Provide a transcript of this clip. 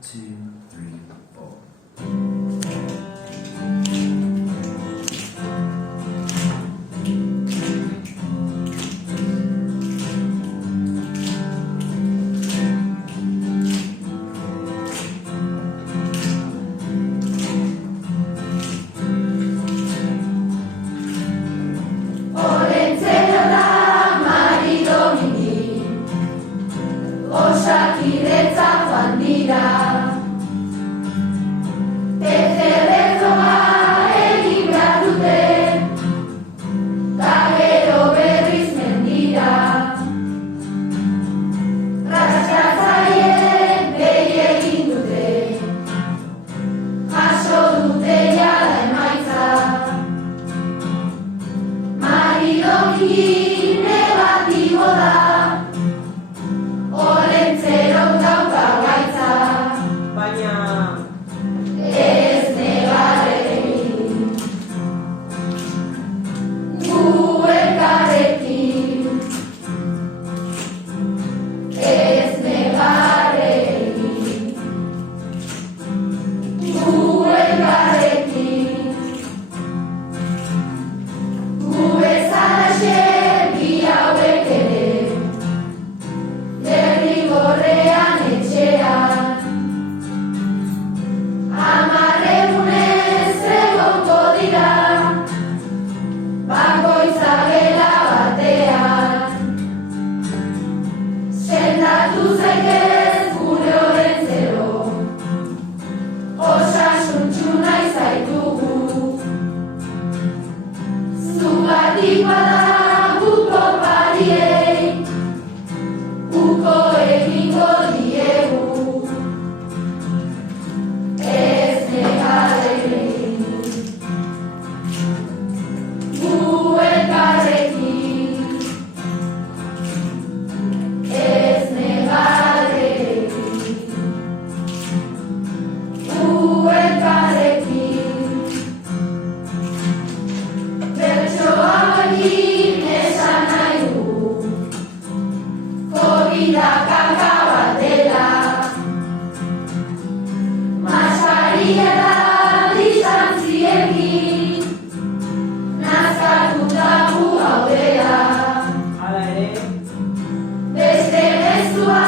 2, 3, 4. Osakidetza joan dira, PCR-a egin behar dute, ta gero berriz mendira. Raskatzaileen behi egin dute, jaso dute jada emaitza. Maridoki negatibo da, Olentzerok dauka gaitza, baina ez negarrekin, gu elkarrekin, ez negarrekin, gu elkarrekin, gu bezalaxe bi hauek ere, Derrigorrean etxean, 10 egunez egongo dira, bakoitza gela batean. Sendatu zaitez gure Olentzero, osasuntsu nahi zaitugu. Zugatik bada guk opariei, uko egingo diegu, ez negarrekin, gu elkarrekin, ez negarrekin, gu elkarrekin. Bertso hauekin esan nahi du, Covida kaka bat dela, maskaria da distantziekin, nazkatuta gu gaudela, hala ere, beste mezua